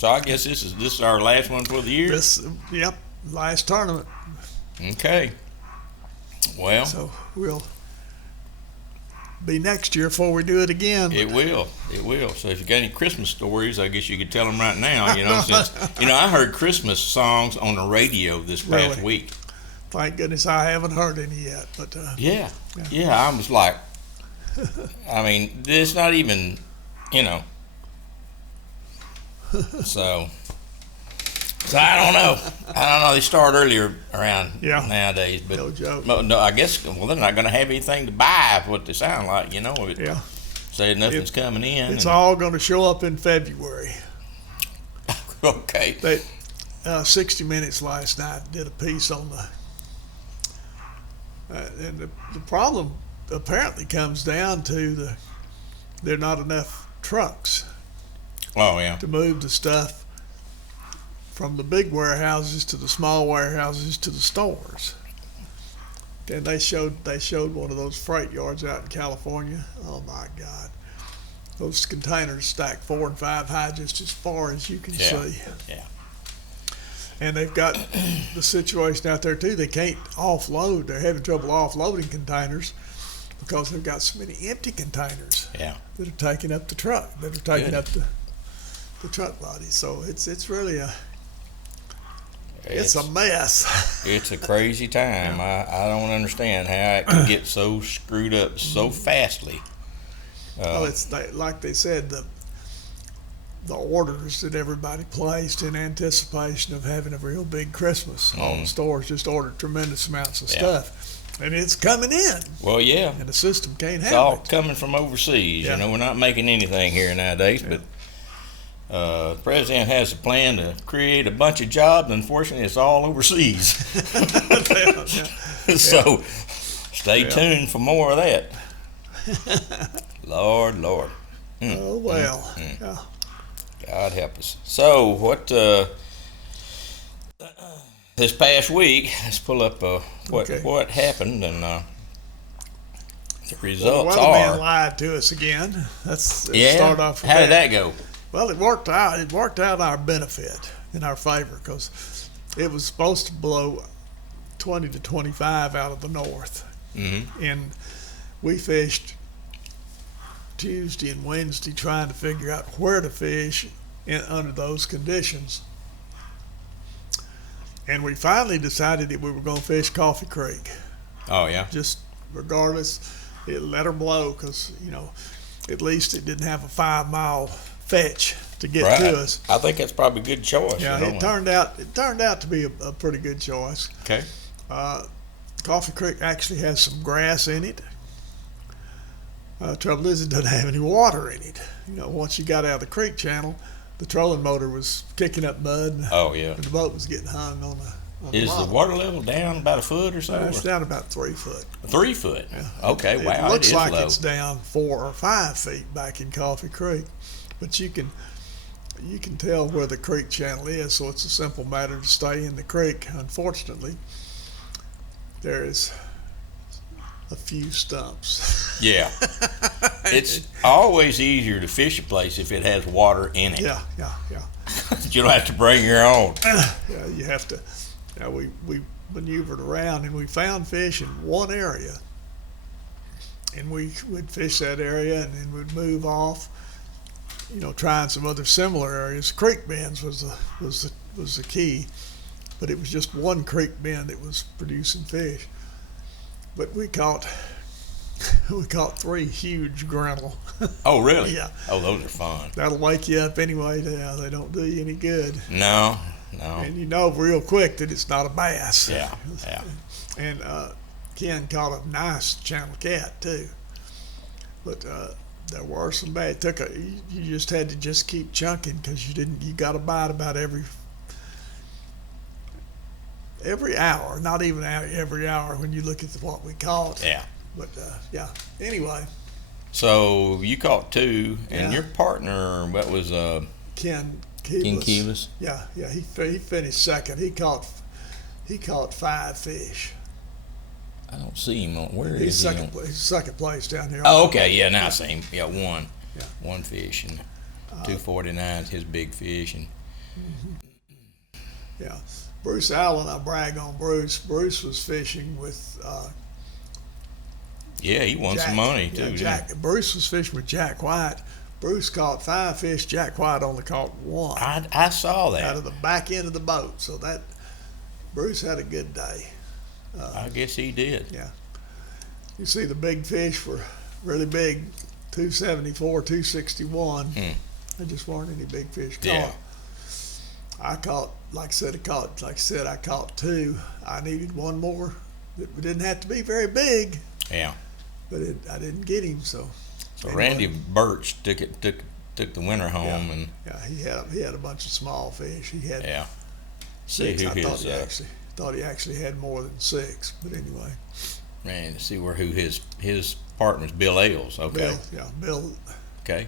So I guess this is our last one for the year. Yep, last tournament. Okay. Well, so we'll be next year before we do it again. It will. So if you got any Christmas stories, I guess you could tell them right now. Since I heard Christmas songs on the radio this past week. Thank goodness I haven't heard any yet. But yeah. I was like, I mean, it's not even, So I don't know. They start earlier around nowadays, but no joke. No, I guess they're not going to have anything to buy. What they sound like, Say nothing's coming in. It's all going to show up in February. Okay. 60 Minutes last night did a piece on and the problem apparently comes down to there are not enough trucks. Oh yeah. To move the stuff from the big warehouses to the small warehouses to the stores. And they showed one of those freight yards out in California. Oh my God. Those containers stacked 4 and 5 high just as far as you can see. Yeah. And they've got the situation out there too. They can't offload. They're having trouble offloading containers because they've got so many empty containers that are taking up the truck, that are taking up the truck bodies. So it's really it's a mess. It's a crazy time. I don't understand how it can get so screwed up so fastly. It's like they said, the orders that everybody placed in anticipation of having a real big Christmas. All the stores just ordered tremendous amounts of stuff. And it's coming in. Well, yeah. And the system can't handle it. It's all coming from overseas. We're not making anything here nowadays, but the president has a plan to create a bunch of jobs. Unfortunately, it's all overseas. So stay tuned for more of that. Lord. Oh, well. Yeah. God help us. So what this past week, let's pull up what happened, and the results the weatherman are. lied to us again. Let's start off with How did that go? Well, it worked out. It worked out our benefit, in our favor, because it was supposed to blow 20 to 25 out of the north. Mm-hmm. And we fished Tuesday and Wednesday trying to figure out where to fish under those conditions. And we finally decided that we were going to fish Coffee Creek. Oh, yeah? Just regardless, it let her blow because, at least it didn't have a 5-mile fetch to get to us. I think that's probably a good choice. Yeah, it turned out to be a pretty good choice. Okay. Coffee Creek actually has some grass in it. Trouble is, it doesn't have any water in it. Once you got out of the creek channel, the trolling motor was kicking up mud. And the boat was getting hung on the Is the water level down about a foot or so? It's down about 3 foot. 3 foot? Yeah. Okay, wow. It looks like low. it's down 4 or 5 feet back in Coffee Creek. But you can tell where the creek channel is, so it's a simple matter to stay in the creek. Unfortunately, there is a few stumps. Yeah. It's always easier to fish a place if it has water in it. Yeah. You don't have to bring your own. Yeah, you have to. We maneuvered around and we found fish in one area, and we would fish that area and then we'd move off, trying some other similar areas. Creek bends was the key, but it was just one creek bend that was producing fish. But we caught 3 huge grinnell. Oh, really? Yeah. Oh, those are fun. That'll wake you up anyway. They don't do you any good. No. And real quick that it's not a bass. Yeah. And Ken caught a nice channel cat too. But there were some bad. You just had to just keep chunking because you got to bite about every hour, not even every hour when you look at what we caught. Yeah. But anyway. So you caught 2, and your partner, what was Ken Keyless? Yeah. He finished second. He caught 5 fish. I don't see him. Where He's is second, he? He's second place down here. Oh, okay. Yeah, now I see him. Yeah, 1. Yeah. 1 fish, and 249 is his big fish, and Yeah. Bruce Allen, I brag on Bruce. Bruce was fishing with Yeah, he won Jack. some money Yeah, too. Jack. Bruce was fishing with Jack White. Bruce caught 5 fish. Jack White only caught 1. I saw that. Out of the back end of the boat. So that Bruce had a good day. I guess he did. Yeah. You see, the big fish were really big, 274, 261. There just weren't any big fish caught. Yeah. I caught, like I said, I caught 2. I needed one more. It didn't have to be very big, Yeah. but I didn't get him. So anyway. Randy Birch took the winner home, and yeah, he had a bunch of small fish. He had yeah. 6. See who I his thought he actually had more than 6. But anyway, man, see who his partner's Bill Ailes. Okay. Bill. Okay.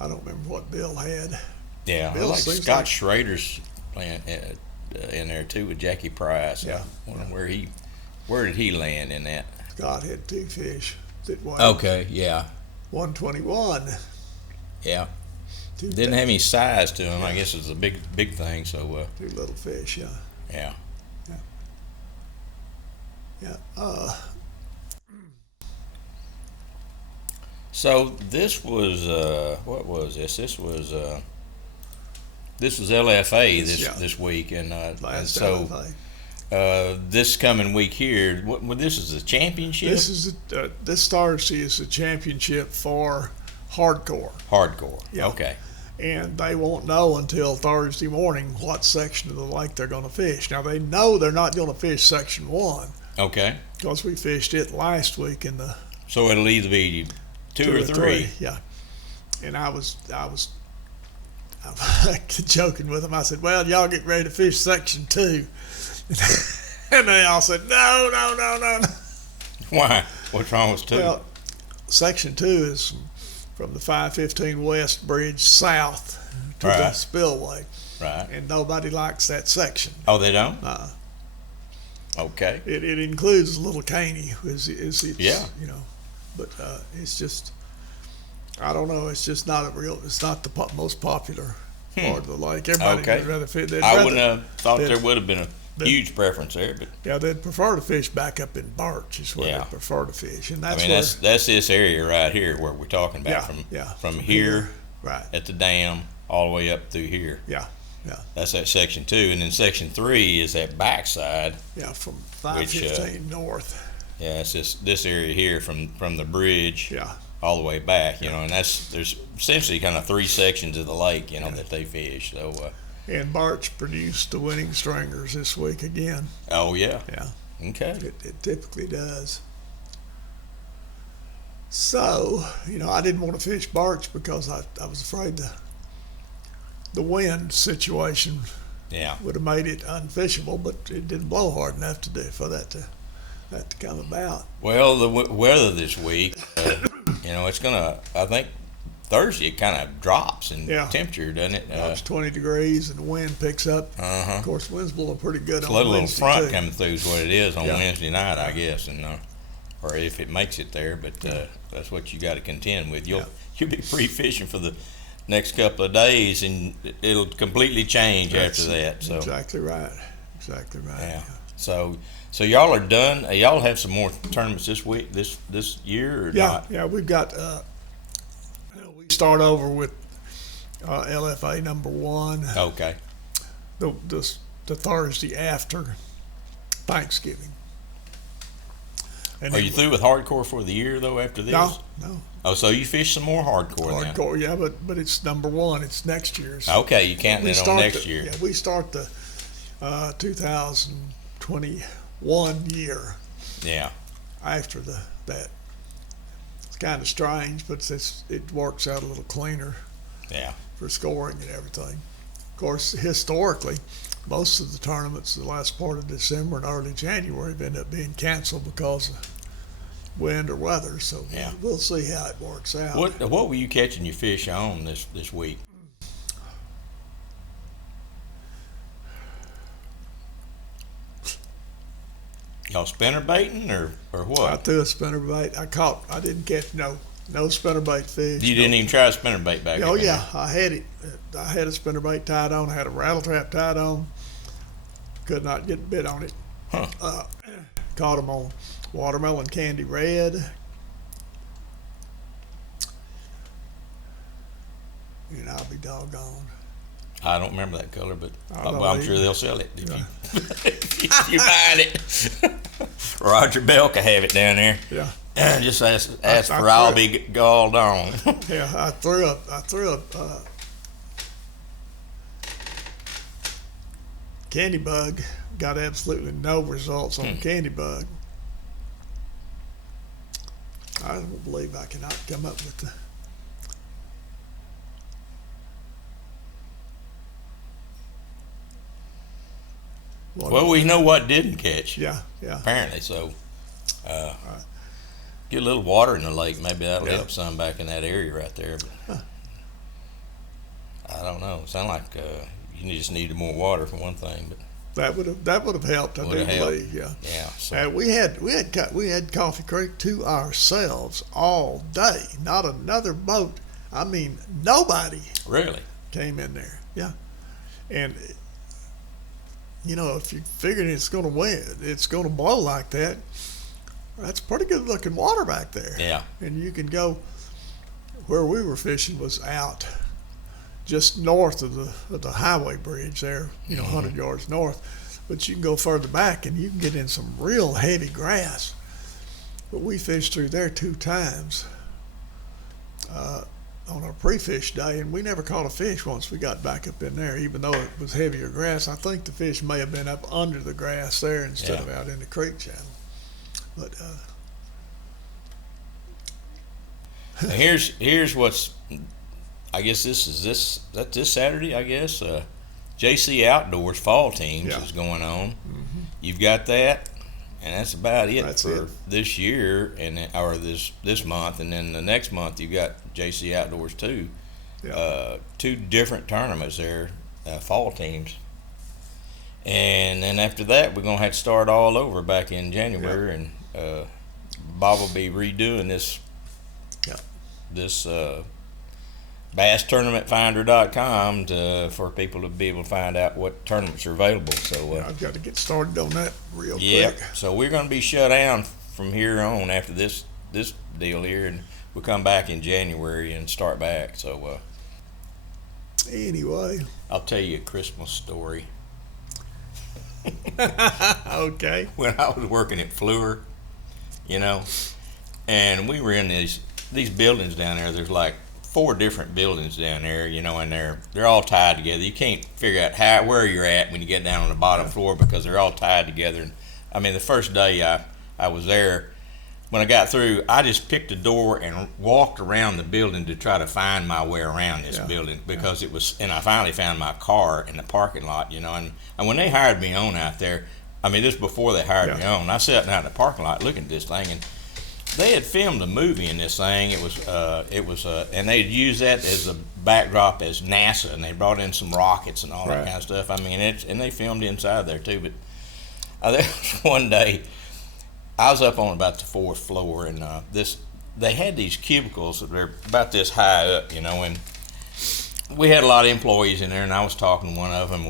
I don't remember what Bill had. Yeah, I Bill like seems Scott like- Schrader's playing in there too with Jackie Price. Yeah. I wonder where did he land in that? Scott had 2 fish that weighed Okay, yeah, 121. yeah. 2 Didn't have any size to him. I guess it's a big thing. So 2 little fish. Yeah. yeah. Yeah. So this was what was this? This was LFA this week, and Last so LFA. this coming week here, this is the championship. This Thursday is the championship for hardcore, Hardcore. Yeah. Okay. and they won't know until Thursday morning what section of the lake they're going to fish. Now they know they're not going to fish section 1 Okay. because we fished it last week in the So it'll either be two or three. Yeah, and I was joking with them. I said, "Well, y'all get ready to fish section 2," and they all said, "No." Why? What's wrong with 2? Well, section 2 is from the 515 West Bridge south to the Right. spillway, Right. and nobody likes that section. Oh, they don't? Uh, Okay. it includes Little Caney, Yeah. you know, but it's just, I don't know, it's just not it's not the most popular part of the lake. Everybody Okay. would rather fish. I wouldn't have thought they'd- there would have been a huge preference there, but Yeah, they'd prefer to fish back up in Birch is where Yeah. they prefer to fish, and that's I mean where, that's this area right here where we're talking about from here right, at the dam all the way up through here. yeah, That's that section 2, and then section 3 is that backside. from 515 north, Yeah, it's this area here from the bridge yeah. all the way back, you know, and there's essentially kind of 3 sections of the lake, you know, that they fish. So, And Birch produced the winning stringers this week again. oh yeah, Yeah, okay, it typically does. So, I didn't want to fish Birch because I was afraid the wind situation yeah, would have made it unfishable, but it didn't blow hard enough for that to come about. Well, the weather this week, it's gonna. I think Thursday it kind of drops in Yeah. temperature, doesn't it? It's 20 degrees and the wind picks up. Uh-huh. Of course, wind's blowing pretty good It's on a little Wednesday front too. coming through is what it is on Yeah. Wednesday night, I guess, and or if it makes it there, but that's what you got to contend with. You'll be free fishing for the next couple of days, and it'll completely change after that. So Exactly right. yeah. So y'all are done. Y'all have some more tournaments this week, this year, or not? Yeah, we've got. We start over with LFA number 1. Okay. The Thursday after Thanksgiving. And Are then you through with hardcore for the year though? After this? No. Oh, so you fish some more hardcore then? Hardcore, yeah, but it's number 1. It's next year's. Okay, you counting it on next year. Yeah, we start the 2021 year Yeah. after that. It's kind of strange, but it works out a little cleaner Yeah. for scoring and everything. Of course, historically, most of the tournaments the last part of December and early January have ended up being canceled because of wind or weather. So Yeah. we'll see how it works out. What were you catching your fish on this week? Y'all spinner baiting or I what? threw a spinnerbait. I didn't catch No spinnerbait fish. You didn't even try a spinnerbait back then? Oh yeah, I had it. I had a spinnerbait tied on. I had a rattle trap tied on. Could not get bit on it. Huh. Caught them on watermelon candy red. And I'll be doggone. I don't remember that color, but don't I'm sure they'll sell it if you find it. Roger Bell can have it down there. Yeah. Just ask for I'll be galled on. Yeah, I threw a candy bug. Got absolutely no results on candy bug. I don't believe I cannot come up with the. Well, we know what didn't catch. Yeah. Apparently, so get a little water in the lake. Maybe that'll help some back in that area right there. But I don't know. Sound like you just needed more water for one thing. But that would have helped. I do believe. Yeah. Yeah. So. We had Coffee Creek to ourselves all day. Not another boat. I mean, nobody Really came in there. Yeah. And if you're figuring it's going to win, it's going to blow like that, that's pretty good looking water back there. Yeah. And you can go where we were fishing was out just north of the highway bridge there, 100 yards north. But you can go further back and you can get in some real heavy grass. But we fished through there 2 times on our pre-fish day, and we never caught a fish once we got back up in there, even though it was heavier grass. I think the fish may have been up under the grass there instead of out in the creek channel. But here's what's. I guess this Saturday. I guess JC Outdoors Fall Teams is going on. Mm-hmm. You've got that, and that's about it for this year, or this month, and then the next month you've got JC Outdoors too. Yeah. 2 different tournaments there, fall teams, and then after that we're gonna have to start all over back in January, and Bob will be redoing this. Yeah. This. BassTournamentFinder.com for people to be able to find out what tournaments are available. So I've got to get started on that real quick. So we're going to be shut down from here on after this deal here, and we'll come back in January and start back. So anyway, I'll tell you a Christmas story. Okay. When I was working at Fluor, and we were in these buildings down there. There's like 4 different buildings down there, and they're all tied together. You can't figure out where you're at when you get down on the bottom floor because they're all tied together. And I mean, the first day I was there, when I got through, I just picked a door and walked around the building to try to find my way around this building because it was. And I finally found my car in the parking lot, And when they hired me on out there, I mean, this was before they hired me on. I sat out in the parking lot looking at this thing, and they had filmed a movie in this thing. It was, and they'd used that as a backdrop as NASA, and they brought in some rockets and all that kind of stuff. I mean, and they filmed inside there too. But there was one day, I was up on about the 4th floor, and they had these cubicles that were about this high up, and we had a lot of employees in there, and I was talking to one of them.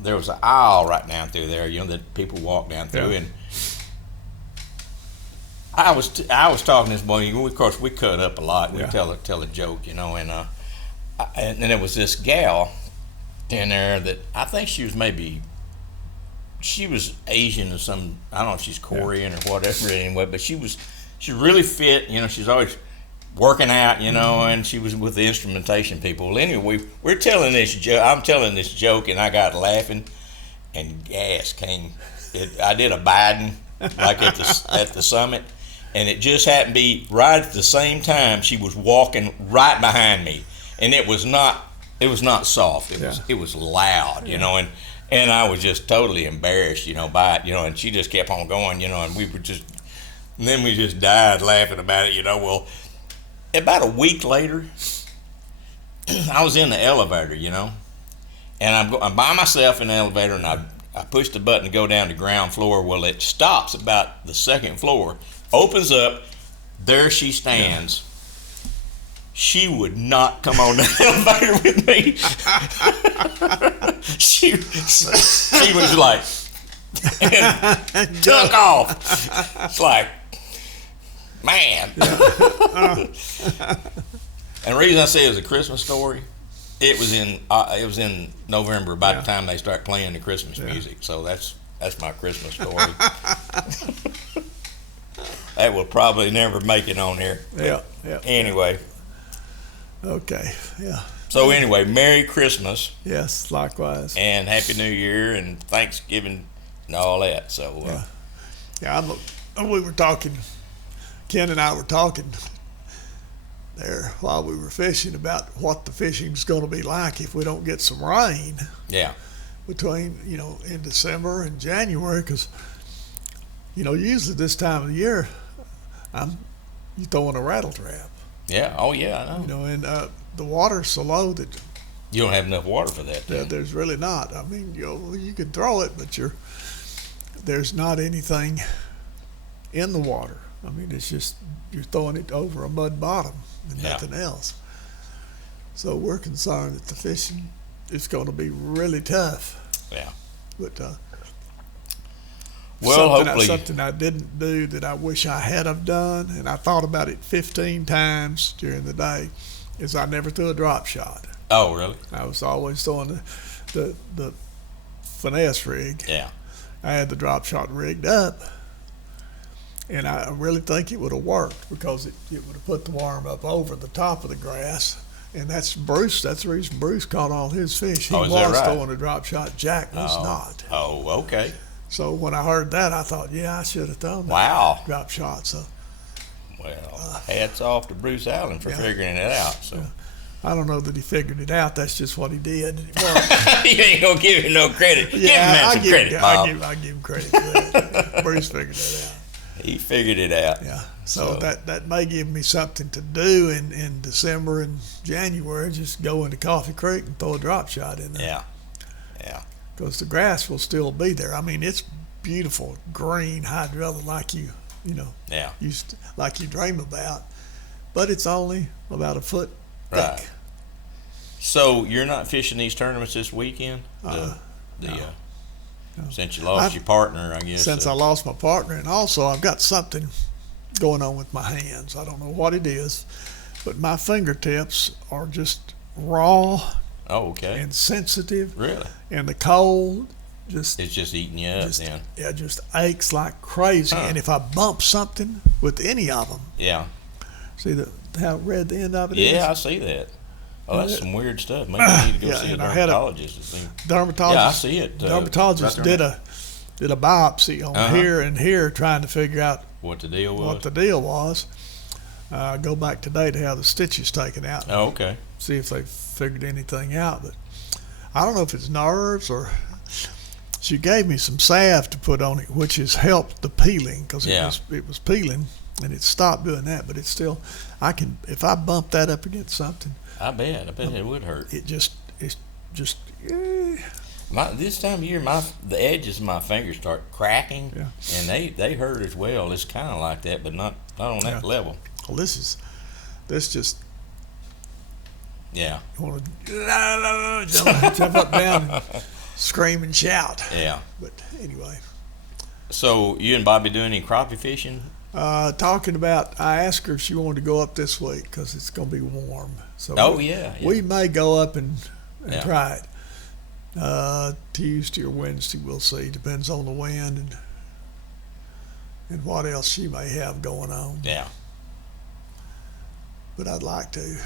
There was an aisle right down through there, that people walk down through, and I was talking to this boy. Of course, we cut up a lot. We tell a joke, and there was this gal in there that I think she was Asian or some. I don't know if she's Korean or whatever anyway. But she's really fit. She's always working out. And she was with the instrumentation people. Well, anyway, we're telling this joke. I'm telling this joke, and I got laughing, and gas came. I did a Biden like at the summit. And it just happened to be right at the same time she was walking right behind me, and it was not soft. It was loud, and I was just totally embarrassed, by it, and she just kept on going, and then we just died laughing about it, Well, about a week later, I was in the elevator, and I'm by myself in the elevator, and I pushed the button to go down to ground floor. Well, it stops about the 2nd floor. Opens up, there she stands. She would not come on the elevator with me. she was like, and took off. It's like, man. And the reason I say it was a Christmas story, it was in November, by the time they start playing the Christmas music. So that's my Christmas story. That will probably never make it on here. Yeah. Anyway. Okay. Yeah. So anyway, Merry Christmas. Yes, likewise. And Happy New Year and Thanksgiving and all that. So. We were talking. Ken and I were talking there while we were fishing about what the fishing's going to be like if we don't get some rain. Yeah. Between in December and January, because usually this time of the year, you throw in a rattle trap. Yeah. Oh yeah, I know. And the water's so low that you don't have enough water for that. There's really not. I mean, you can throw it, but there's not anything in the water. I mean, it's just you're throwing it over a mud bottom and nothing else. So we're concerned that the fishing is going to be really tough. Yeah. But hopefully something I didn't do that I wish I had have done, and I thought about it 15 times during the day, is I never threw a drop shot. Oh, really? I was always throwing the finesse rig. Yeah. I had the drop shot rigged up, and I really think it would have worked because it would have put the worm up over the top of the grass. And that's Bruce. That's the reason Bruce caught all his fish. He was throwing a drop shot. Jack was not. Oh, okay. So when I heard that, I thought, I should have thrown that drop shot. So, hats off to Bruce Allen for figuring it out. So, I don't know that he figured it out. That's just what he did. And it worked. You ain't gonna give him no credit. Give him some credit, Bob. I give him credit for that. Bruce figured it out. He figured it out. Yeah. So that may give me something to do in December and January. Just go into Coffee Creek and throw a drop shot in there. Yeah. Because the grass will still be there. I mean, it's beautiful green hydrilla like you like you dream about, but it's only about a foot thick. Right. So you're not fishing these tournaments this weekend? No. Since you lost your partner, I guess. Since I lost my partner, and also I've got something going on with my hands. I don't know what it is, but my fingertips are just raw. Oh, okay. And sensitive. Really? And the cold it's just eating you up then. Yeah, just aches like crazy. And if I bump something with any of them. Yeah. See how red the end of it is? Yeah, I see that. Oh, that's some weird stuff. Maybe I need to go see a dermatologist to see. Dermatologist. Yeah, I see it. Dermatologist right did a biopsy on here and here, trying to figure out what the deal was. Go back today to have the stitches taken out. Oh, okay. See if they figured anything out. But I don't know if it's nerves or. She gave me some salve to put on it, which has helped the peeling because it was peeling and it stopped doing that. But it's still, if I bump that up against something. I bet it would hurt. It's just. This time of year, the edges of my fingers start cracking, and they hurt as well. It's kind of like that, but not on that level. Well, this just. Yeah. You want to jump up, down, and scream and shout. Yeah. But anyway. So you and Bobby doing any crappie fishing? Talking about, I asked her if she wanted to go up this week because it's going to be warm. So we may go up and try it. Tuesday or Wednesday, we'll see. Depends on the wind and what else she may have going on. Yeah. But I'd like to.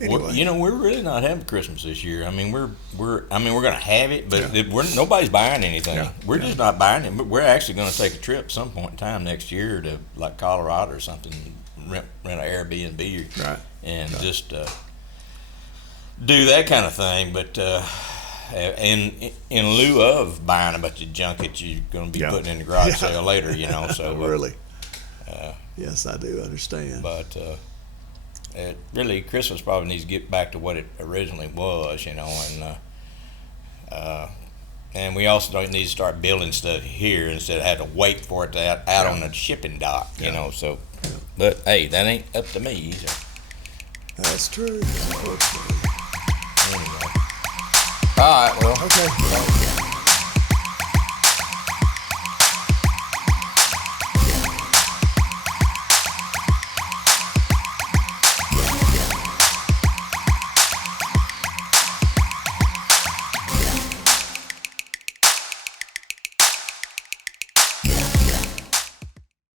Anyway. We're really not having Christmas this year. I mean, we're going to have it, but nobody's buying anything. Yeah. We're just not buying it. But we're actually going to take a trip some point in time next year to like Colorado or something, rent an Airbnb, and just do that kind of thing. But in lieu of buying a bunch of junk that you're going to be putting in the garage sale later, So really, yes, I do understand. But. Really, Christmas probably needs to get back to what it originally was, and And we also don't need to start building stuff here instead of having to wait for it to out on the shipping dock, you know. So, but hey, that ain't up to me. So. That's true. Anyway. All right. Well. Okay.